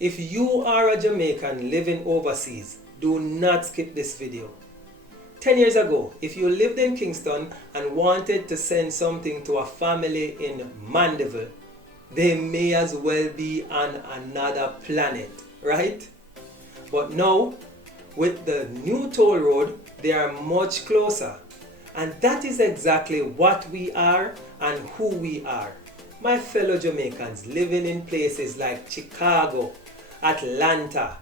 If you are a Jamaican living overseas, do not skip this video. 10 years ago, if you lived in Kingston and wanted to send something to a family in Mandeville, they may as well be on another planet, right? But now, with the new toll road, they are much closer. And that is exactly what we are and who we are. My fellow Jamaicans living in places like Chicago, Atlanta,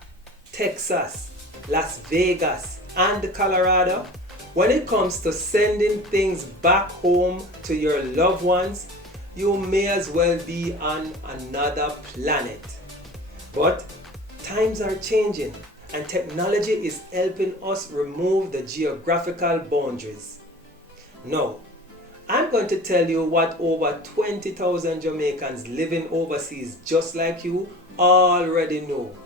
Texas, Las Vegas, and Colorado, when it comes to sending things back home to your loved ones, you may as well be on another planet. But times are changing and technology is helping us remove the geographical boundaries. Now, I'm going to tell you what over 20,000 Jamaicans living overseas just like you already know.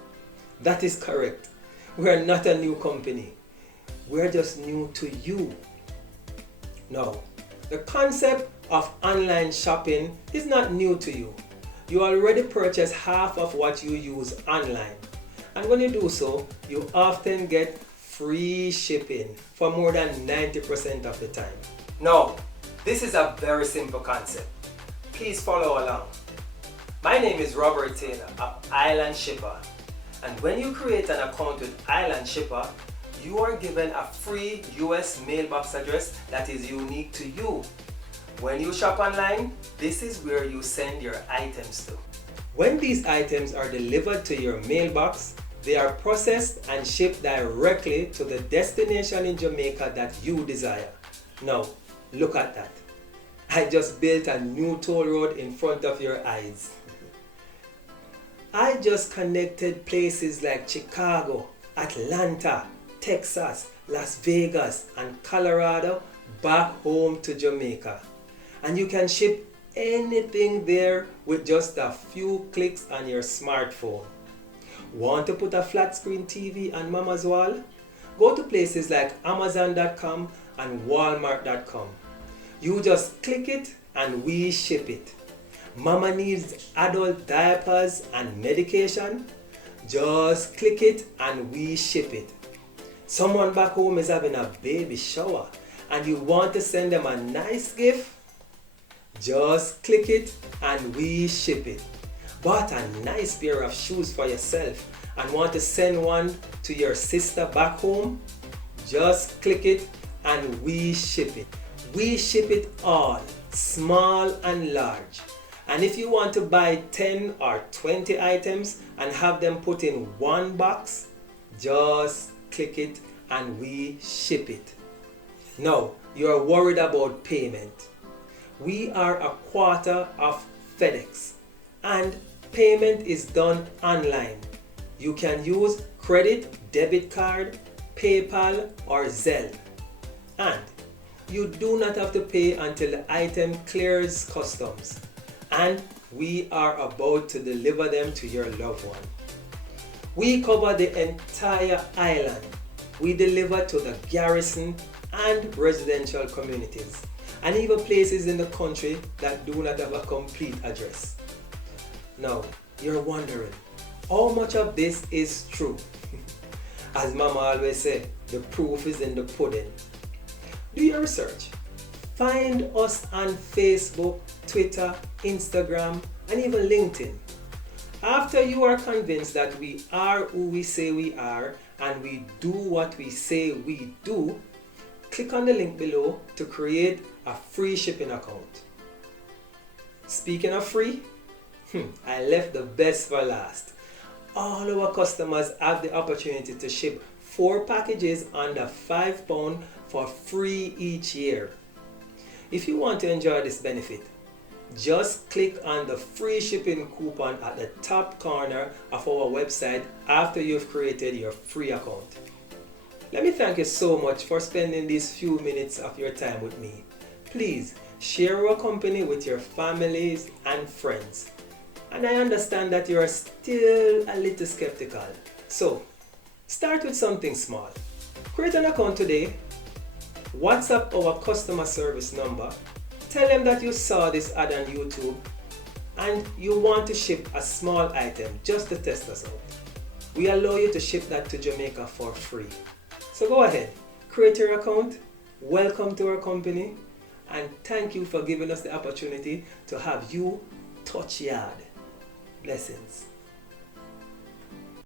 That is correct. We're not a new company. We're just new to you. Now, the concept of online shopping is not new to you. You already purchase half of what you use online. And when you do so, you often get free shipping for more than 90% of the time. Now, this is a very simple concept. Please follow along. My name is Robert Taylor of Island Shipper. And when you create an account with Island Shipper, you are given a free US mailbox address that is unique to you. When you shop online, this is where you send your items to. When these items are delivered to your mailbox, they are processed and shipped directly to the destination in Jamaica that you desire. Now, look at that. I just built a new toll road in front of your eyes. I just connected places like Chicago, Atlanta, Texas, Las Vegas, and Colorado back home to Jamaica. And you can ship anything there with just a few clicks on your smartphone. Want to put a flat screen TV on Mama's wall? Go to places like Amazon.com and Walmart.com. You just click it and we ship it. Mama needs adult diapers and medication? Just click it and we ship it. Someone back home is having a baby shower and you want to send them a nice gift? Just click it and we ship it. Bought a nice pair of shoes for yourself and want to send one to your sister back home? Just click it and we ship it. We ship it all, small and large. And if you want to buy 10 or 20 items and have them put in one box, just click it and we ship it. Now, you're worried about payment. We are a quarter of FedEx and payment is done online. You can use credit, debit card, PayPal or Zelle. And you do not have to pay until the item clears customs. And we are about to deliver them to your loved one. We cover the entire island. We deliver to the garrison and residential communities, and even places in the country that do not have a complete address. Now, you're wondering, how much of this is true? As Mama always said, the proof is in the pudding. Do your research. Find us on Facebook, Twitter, Instagram, and even LinkedIn. After you are convinced that we are who we say we are and we do what we say we do, click on the link below to create a free shipping account. Speaking of free, I left the best for last. All our customers have the opportunity to ship 4 packages under £5 for free each year. If you want to enjoy this benefit, just click on the free shipping coupon at the top corner of our website after you've created your free account. Let me thank you so much for spending these few minutes of your time with me. Please share our company with your families and friends. And I understand that you are still a little skeptical. So, start with something small. Create an account today. WhatsApp our customer service number. Tell them that you saw this ad on YouTube and you want to ship a small item just to test us out, we allow you to ship that to Jamaica for free. So go ahead, create your account, welcome to our company, and thank you for giving us the opportunity to have you touch yard. Blessings.